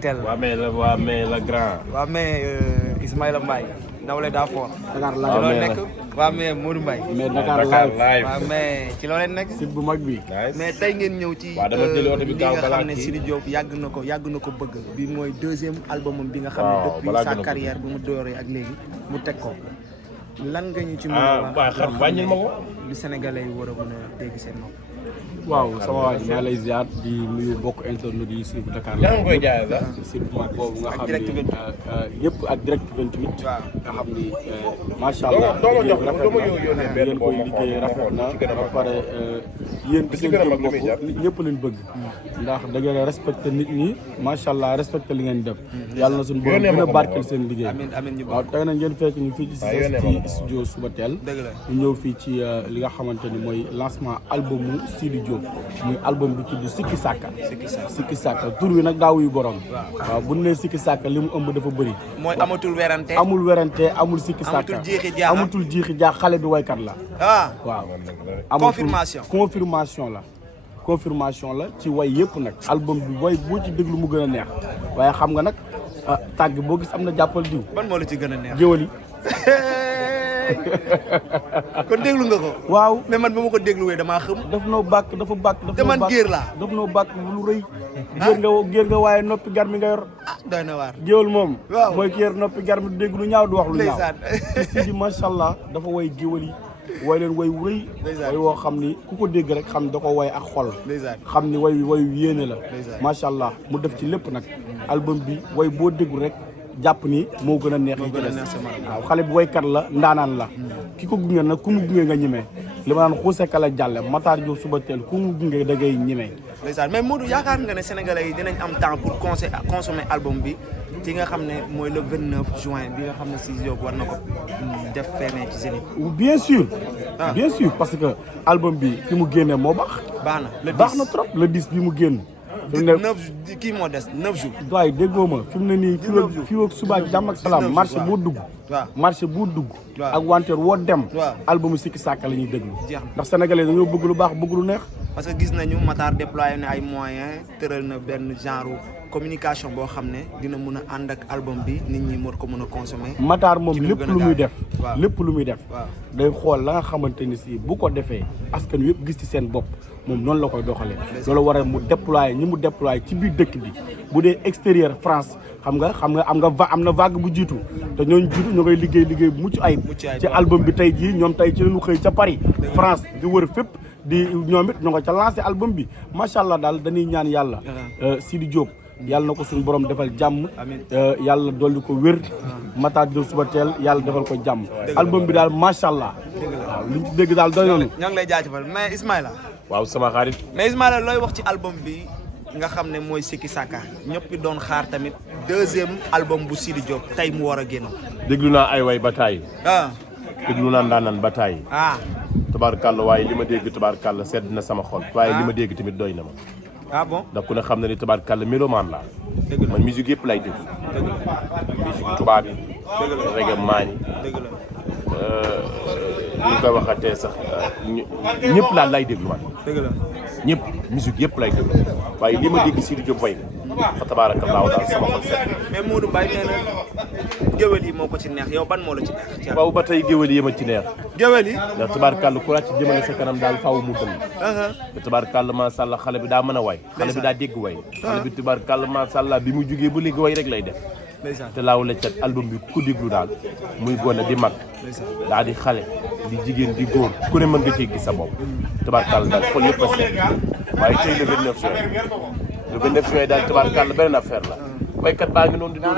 Subatel. waa mais la grand. waa mais Ismaïla Mbaye Nawle daa fort. Dakar ci live loo nekk waa mais Modou Mbaye. mais Dakar live waa mais ci loo leen nekk. site bu mag bi. mais tey ngeen ñëw ci waaw dama jëli oto bi li gaaw nga balaa xam ne kii. Sidi Diop yàgg na ko bëgg bi mooy deuxième albumam bi nga xam ne waaw, balaa depuis sa gën a carrière bu mu dooree ak léegi mu teg ko lan nga ñu ci mën ah a wax waaw xam wàññil ma ko. lu Sénégalais yi war a mën a dégg seen nopp. waaw sama waa ji maa lay ziar di nuyu bokk internet yi sur Dakar yaa ngi koy jaay sax. site bu mag boobu nga Ak xam Direct ni 28. yëpp ak direct 28 waaw. nga xam ni macha allah doo ma liggéey jox bi doo ma rafet yónnee na benn yéen koy liggéey rafet na ba pare yéen bi seen gën a jëm mag lu muy jar. bopp ñëpp leen bëgg ndax da ngeen a respecté nit ñi macha allah respecté li ngeen def yàlla na suñu borom Yónnee ma gën a ko barkeel moom. seen liggéey amiin amiin ñu waaw tey nag ngeen fekk ñu fii ci yónnee ma ko. studio Subatel dëgg la. ñu ñëw fii ci li nga xamante ni mooy lancement albumu Sidi Diop muy album bi tudd Sikki Sàkka Sikki Sàkka tur wi nag daaw yu borom waaw bu ñu nee Sikki Sàkka li mu ëmb dafa bëri mooy amatul werante. amul werante amul Sikki Sàkka Amatul jiixi jaaxa. amatul jiixi jaax xale bi waykat la ah waaw Confirmation. confirmation la ci way yëpp nag album bi way boo ci déglu mu gën a neex waaye xam nga nag tàgg boo gis am na jàppal diw ban moo la ci gën a neex. géwal yi kon déglu nga ko. waaw mais man ba ma ko dégluwee damaa xam. daf noo bàkk dafa bàkk te man géer laa. daf noo bàkk lu rëy géer nga waaye noppi gar mi nga yor ah doy na waar. géwal moom waaw. mooy ki yor noppi gar mi dégg lu ñaaw du wax lu ñaaw ndeysaan. te Sidi macha allah dafa way géwal yi way leen way wu rëy Ndeysaan. way woo xam ni ku ko dégg rek xam da ko way ak xol ndeysaan. xam ni way yéene la Ndeysaan. macha allah mu def ci lépp nag album bi way boo déggu rek jàpp ni moo gën a neex yi ci gën a des neex sama waaw xale bi waykat la ndaanaan la ki ko gunge nag ku mu gunge nga ñemee li ma naan xuuse kala jàlle Matar Diop Subatel ku mu gunge da ngay ñemee ndeysaan mais Modou yaakaar nga ne sénégalais yi dinañ am temps pour consommer album bi ci nga xam ne mooy le 29 juin bi nga xam ne Sidi Diop war na ko def feneen ci Zénith. bien sûr Ah. bien sûr parce que album bi fi mu génnee moo baax baax na le 10 baax na trop le 10 bi mu génn fi mu ne 9 kii moo des 9 jours. waaye déggoo ma fi mu ne nii fii ak suba ak jàmm ak salaam 19 marché jours, boo dugg waaw. marché boo dugg Waaw. ak wanteer woo dem Waaw. albumu Sikki Sàkka la ñuy déglu Jeex na. ndax sénégalais dañoo bëgg lu baax bëgg lu neex parce que gis nañu Matar déployé na ay moyens tëral na benn genre communication boo xam ne dina mun a ànd ak album bi nit ñi mën ko mën a consommer. Matar moom ci nu mu lépp gën a lu muy gaaw. def Waaw. lépp lu muy def Waaw. day xool la nga xamante ni si bu ko defee askan wi yëpp gis ci seen bopp moom noonu la koy doxalee loolu war a mu déployer ñi mu déployer ci biir dëkk bi bu dee extérieur France xam nga am na vague bu jiitu te ñooñu jiitu ñu ngay liggéey bu mucc ayib Mucc ayib, ci waaw. album bi tey jii ñoom tey ci lañu xëy ca Paris France di wër fépp di ñoom it ñu nga ca lancé album bi macha allah daal dañuy ñaan yàlla Sidi Diop yàlla na ko suñu borom defal jàmm Amiin. yàlla dolli ko wér Matar Diop Subatel yàlla defal ko jàmm album bi daal macha allah waaw liñ ci dégg daal doy noonu ñoo ngi lay jaajëfal mais Ismaïla waaw sama xarit. mais Ismaïla looy wax ci album bi nga xam ne mooy Sikki Sàkka ñëpp doon xaar tamit deuxième album bu Sidi Diop tey mu war a génn. déglu naa ay way ba taay. ah déglu naa ndaanaan ba taay. ah tubaarkàlla waaye li ma dégg tubaarkàlla sedd na sama xol. waaye li ma dégg tamit doy na ma. ah bon ndax ku ne xam na ni tubaarkàlla mélomane laa. dëgg la man musique yëpp lay déglu. dëgg la musique tubaab yi. reggae maani. dëgg la ñu koy waxatee sax ñëpp laa lay déglu man. dëgg la. ñëpp musique yëpp lay déglu waaye li ma dégg Sidi Diop way fa tabaarakallaahu daal sama xol set. mais Modou Mbaye nee na géwél yi moo ko ci neex yow ban moo la ci neex. ci waaw ba tey géwél yi ma ci neex. géwél yi. ndax tubaarkàlla ku ràcc jëmale sa kanam daal faaw mu dëng. te tubaarkàlla macha allah xale bi daa mën a way. xale bi daa dégg way. xale bi tubaarkàlla macha allah bi mu jugee ba léegi way rek lay def. ndeysaan te laaw la cat album bi ku déglu daal muy gone di mag. daa di xale di jigéen di góor ku ne mën nga cee gis sa bopp. tubaarkàlla daal xol yëpp a seet waaye tey le 29 juin le 29 juin daal tubaarkàlla beneen affaire la. waykat baa ngi noonu di doon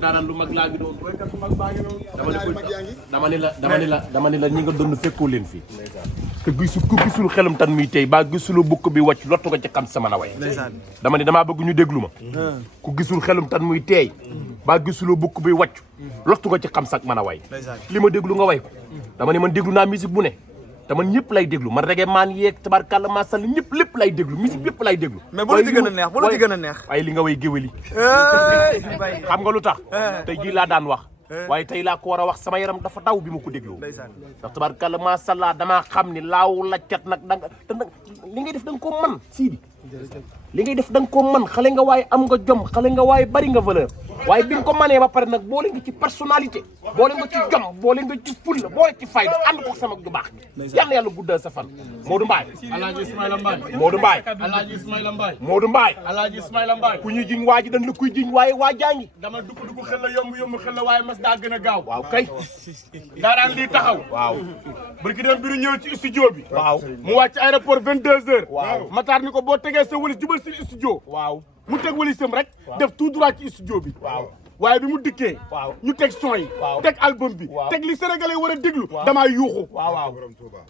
daanaan lu mag laa ngi doon waykat lu mag baa ngi noonu dama ni la ñi nga doon fekkoo leen fii te ku gisul xelam tan muy tey baa gisuloo bukk bi wàcc lottu ko ci xam sama na way dama ni damaa bëgg ñu déglu ma ku gisul xelam tan muy teey baa gisuloo bukk bi wàcc lottu ko ci xam sak mën a way li ma déglu nga way ko dama ni man déglu naa musique bu ne te man ñëpp lay déglu man reggae maan yeeg tabarkàlla maa sall ñëpp lépp lay déglu musique yëpp lay déglu. mais bu la ci gën a neex bu la ci gën a neex. waaye li nga way géwél yi xam nga lu tax tey jii laa daan wax waaye tey laa ko war a wax sama yaram dafa daw bi ma ko dégloo ndax tabarkàlla maa sall damaa xam ni laaw la cat nag danga li ngay def da nga ko mën Sidi li ngay def da nga ko mën xale nga waaye am nga jom xale nga waaye bari nga valeur waaye bi nga ko mënee ba pare nag boole nga ci personnalité boole nga ci jom boole nga ci fulla boole ci fayda ànd ko sama du baax yàlla yàlla guddal sa fan Modou Mbaye Alaaji Ismaïla Mbaye Modou Mbaye Alaaji Ismaïla Mbaye Modou Mbaye Alaaji Ismaïla Mbaye ku ñu jiñ waa ji dañ la kuy jiñ waaye waa jaa ngi dama dugg xel la yomb xel la waaye mas daa gën a gaaw waaw kay daanaan lii taxaw waaw barki dem biru ñëw ci studio bi waaw mu wàcc aéroport 22h waaw Matar ni ko boo tegee sa walis jubal si studio waaw mu teg walisam rek def tout droit ci studio bi waaw waaye bi mu dikkee waaw ñu teg son yi waaw teg album bi waaw teg li sénégalais war a déglu damaa yuuxu waaw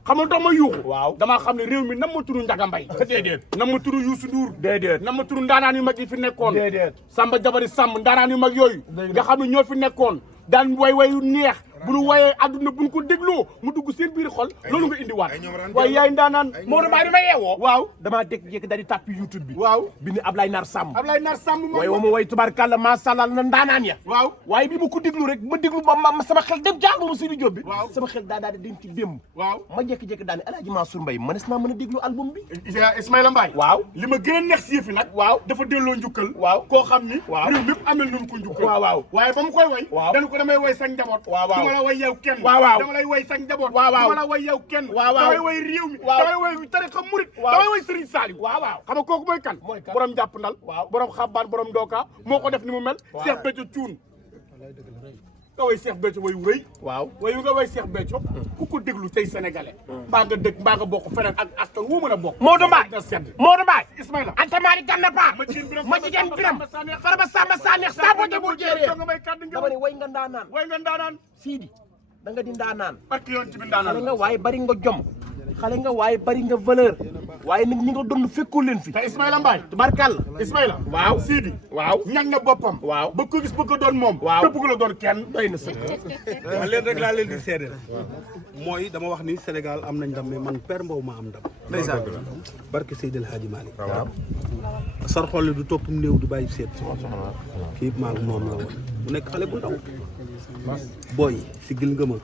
xam nga tax ma yuuxu waaw damaa xam ne réew mi nam ma turu Ndiaga Mbaye déedéet nam ma turu Youssou Ndour déedéet nam ma turu ndaanaan yu mag yi fi nekkoon déedéet Samba Jabari Samb ndaanaan yu mag yooyu nga xam ne ñoo fi nekkoon daan way yu neex bu nu wayee àdduna bu nu ko dégloo mu dugg seen biir xol loolu nga indiwaat waaye yaay ndaanaan Modou Mbaye bi ma yeewoo waaw damaa jékki-jékki daal di tàppi YouTube bi waaw bi ni Ablaye Nar Samb Ablaye Nar Samb moom way wa ma way tubaarkàlla maa sàllal na ndaanaan ya waaw waaye bi ma ko déglu rek ma déglu ma sama xel dem ca albumu Sidi Diop bi waaw sama xel daa daal di dem ci démb waaw ma jékki-jékki daal ne Alaaji Mansour Mbaye mënees naa mën a déglu album bi Ismaïla Mbaye waaw li ma gën a neex si yëfi nag waaw dafa delloo njukkal waaw koo xam ni waaw réew mépp amel nañu ko njukkal waaw waaye ba mu koy way waaw dañu ko damay way sa njaboot waaw dama la way yow kenn waaw dama lay way sa njaboot waaw dama la way yow kenn damay way réew mi damay way tarixa murit damay way Serigne Saliou waaw xam nga kooku mooy kan borom jàpp ndal borom xabbaan borom ndooka moo ko def ni mu mel Cheikh Béthio Thioune nga way Cheikh Béthio way wu rëy waaw way wi nga way Cheikh Béthio ku ko déglu tey sénégalais mbaa nga dëkk mbaa nga bokk feneen ak askan woo mën a bokk Modou Mbaye da sedd Modou Mbaye Ismaïla Anta Mari Ganna Paar ma jigéen biram farba samba saneex saa boo jëboo jéeree nga may kàddu dama ne way nga ndaanaan way nga ndaanaan Sidi da nga di ndaanaan barki yoon ci bi xale ndaanaan nga waaye bari nga jom xale nga waaye bari nga valeur waaye nag ñi nga doon fekkoo leen fi te Ismaïla Mbaye tubarkalla Ismaïla waaw Sidi waaw ñag na boppam waaw ba ko gis bëgg a doon moom waaw te bëgg la doon kenn doy na sëkk waaw leen rek laa leen di seedeel mooy dama wax ni Sénégal am nañ ndam mais man Père Mbow ma am ndam ndeysaan barke Seydil Hadji Malick sar xolle du topp néew du bàyyi seet kii maag moom la woon mu nekk xale bu ndaw booy siggil nga ma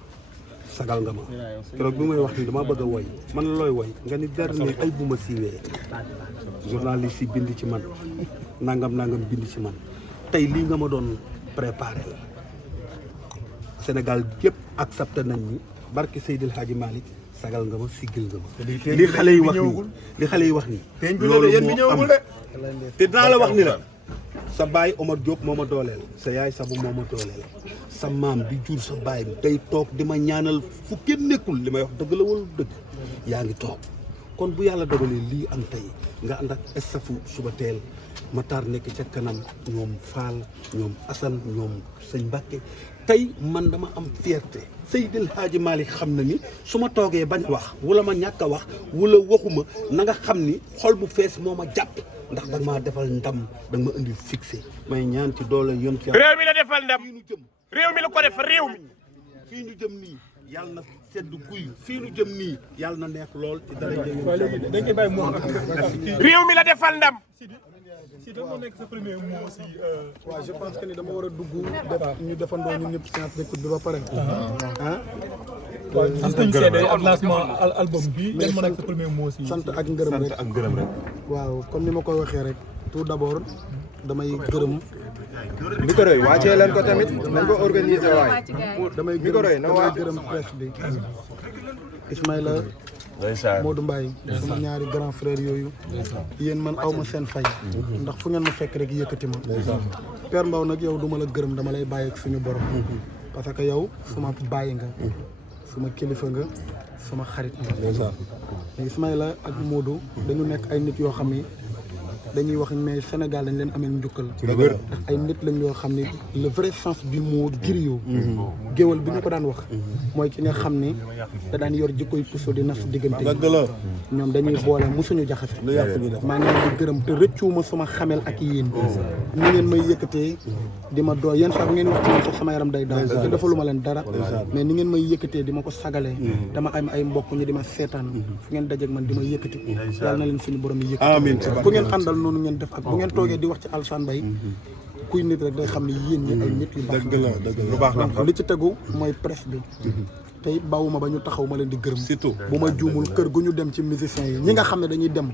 sagal nga ma keroog bi may wax ni dama bëgg a woy man la looy woy nga ni der ni ay bu ma siiwee journaliste yi bind ci man nangam bind ci man tey lii nga ma doon préparé la Sénégal yëpp accepté nañ ni barke Seydil Hadji Malick sagal nga ma siggil nga ma li xale yi wax ni loolu moo am te dinaa la wax ni la sa baay Omar Diop moo ma dooleel sa yaay Sabu moo ma dooleel sa maam bi jur sa baay day toog di ma ñaanal fu kenn nekkul li may wax dëgg la wala dëgg yaa ngi toog kon bu yàlla dogalee lii am tey nga ànd ak estafu suba teel Matar nekk ca kanam ñoom Fall ñoom Assane ñoom sëñ Mbacke tey man dama am fierté Seydil Hadji Malick xam na ni su ma toogee bañ a wax wala ma ñàkk a wax wala waxuma na nga xam ni xol bu fees moo ma jàpp ndax da nga maa defal ndam da nga ma indil fixé may ñaan ci doole yoon ci réew mi la defal ndam fii nu jëm réew mi la ko def réew mi fii nu jëm nii yàlla na sedd guy fii nu jëm nii yàlla na neex lool ci dara réew mi la defal ndam si da moo nekk sa premier mot aussi. waaw je pense que ni dama war a dugg def ñu defandoo ñun ñëpp séance d'écoute bi ba pare ah waaw gis nañu seede ak lancement album bi lan moo nekk sa premier mot aussi. sant ak ngërëm rek waaw comme ni ma koy waxee rek tout d'abord damay gërëm micro yi wàccee leen ko tamit nañ ko organiser waay damay micro yi na waa gërëm presse bi Ismaïla Modou Mbaye sama ñaari grand frère yooyu yéen man aw ma seen fay ndax fu ngeen ma fekk rek yëkkati ma Père Mbow nag yow duma la gërëm dama lay bàyyi ak suñu borom parce que yow suma bàyyi nga suma kilifa nga suma xarit nga mais Ismaïla ak Modou dañu nekk ay nit yoo xam ni dañuy wax mais Sénégal dañ leen amee njukkal ndax ay nit lañ yoo xam ni le vrai sens du mot griot géwal bi ñu ko daan wax mooy ki nga xam ni da daan yor jikkoy puso di nas diggante ñoom dañuy boole musuñu jaxase maa ngi leen di gërëm te rëccuwuma suma xamel ak yéen ni ngeen may yëkkatee di ma doo yenn saa bu ngeen wax ci man sax sama yaram day daw te defaluma leen dara mais ni ngeen may yëkkatee di ma ko sagalee dama am ay mbokk ñu di ma seetaan fu ngeen dajeek man di ma yëkkati yàlla na leen suñu borom yi yëkkati bu ngeen àndal noonu ngeen def ak bu ngeen toogee di wax ci Alassane Mbaye kuy nit rek day xam ne yéen ñi ay nit yu baax donc li ci tegu mooy presse bi te it bawuma ba ñu taxaw ma leen di gërëm surtout bu ma juumul kër gu ñu dem ci musiciens yi ñi nga xam ne dañuy dem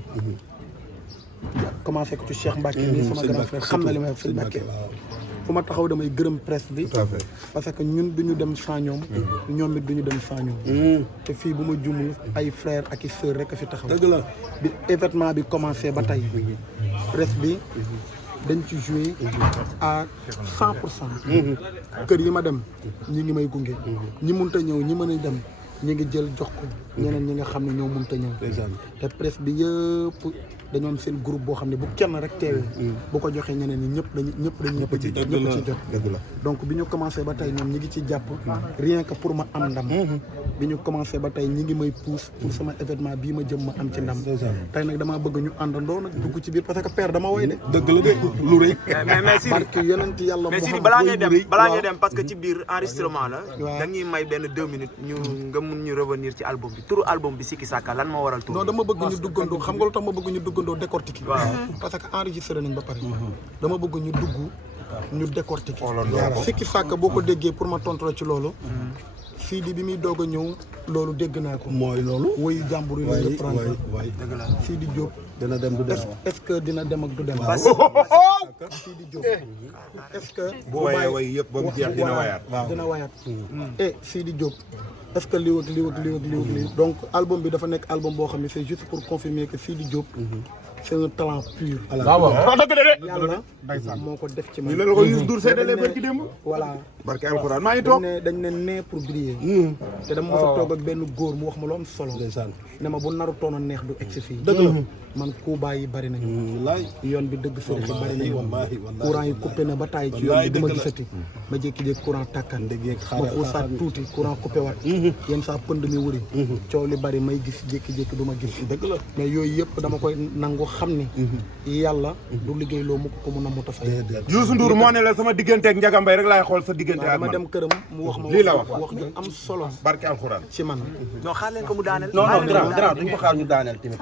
commencé ko ci Cheikh Mbacke nii sama grand frère xam na li may wax sëñ Mbacke fu ma taxaw damay gërëm presse bi parce que ñun duñu dem sans ñoom ñoom it duñu dem sans ñoom te fii bu ma jumul ay frère ak i sœur rek a fi taxaw dëgg la bi événement bi commencé ba tey presse bi dañ ci joué à 100%. kër yi ma dem ñi ngi may gunge ñi mënta ñëw ñi mën a dem ñi ngi jël jox ko ñeneen ñi nga xam ne ñoo mënta ñëw te presse bi yëpp dañoo am seen groupe boo xam ne bu kenn rek teewee bu ko joxee ñeneen ñi ñëpp ci jot donc bi ñu commencé ba tey ñoom ñi ngi ci jàpp rien que pour ma am ndam bi ñu commencé ba tey ñi ngi may pousse pour sama événement bii ma jëm ma am ci ndam tey nag damaa bëgg ñu àndandoo nag dugg ci biir parce que père dama woy de dëgg la de lu rëy mais Sidi barke yonent yàlla mais Sidi balaa ngay dem parce que ci biir enregistrement la dañuy may benn 2 minutes ñu nga mun ñu revenir ci album bi turu album bi Sikki Saka lan moo waral tur non dama bëgg ñu duggandoo xam nga lu tax ma bëgg ñu duggandoo décortiquer parce que enregistré nañ ba pare dama bëgg ñu dugg ñu décortiquer Sikki Saka boo ko déggee pour ma tontu la ci loolu Sidi bi muy doog a ñëw loolu dégg naa ko mooy loolu woyu jàmbur yi lay reprendre Sidi Diop dina dem du dem est-ce que dina dem ak du dem Sidi Diop est-ce que boo wayee way yëpp ba mu jeex dina wayaat et Sidi Diop est-ce que lii ak lii donc album bi dafa nekk album boo xam ne c'est juste pour confirmer que Sidi Diop c'est un talent pur. yàlla moo ko def ci man. ñu ne la ko Youssou Ndour seedalee barki démb. voilà barke alxuraan maa ngi toog. dañ ne né pour briller. te dama mos a toog ak benn góor mu wax ma lu am solo. ne ma bu naru toon a neex du egg si fii. dëgg la man Kuuba yi bari nañu. yoon bi dëgg sërëx yi bari nañu. courant yi coupé na ba taay ci yoon bi dama gisati. ma jékki-jékki courant tàkkan. ma xuusaat tuuti courant coupé waat. yenn saa pënd mi wëri. coow li bari may gis jékki-jékki du ma gis. dëgg la mais yooyu yëpp dama koy nangu xam ni. yàlla du liggéey loo mu ko mun a mot a fay. Youssou Ndour moo ne la sama digganteeg Ndiaga Mbaye rek laay xool sa diggante ak man. dama dem këram mu wax ma lii la wax wax ju am solo. barke alxuraan ci man. non xaar leen ko mu daaneel. non grand duñ ko xaar ñu daaneel tamit.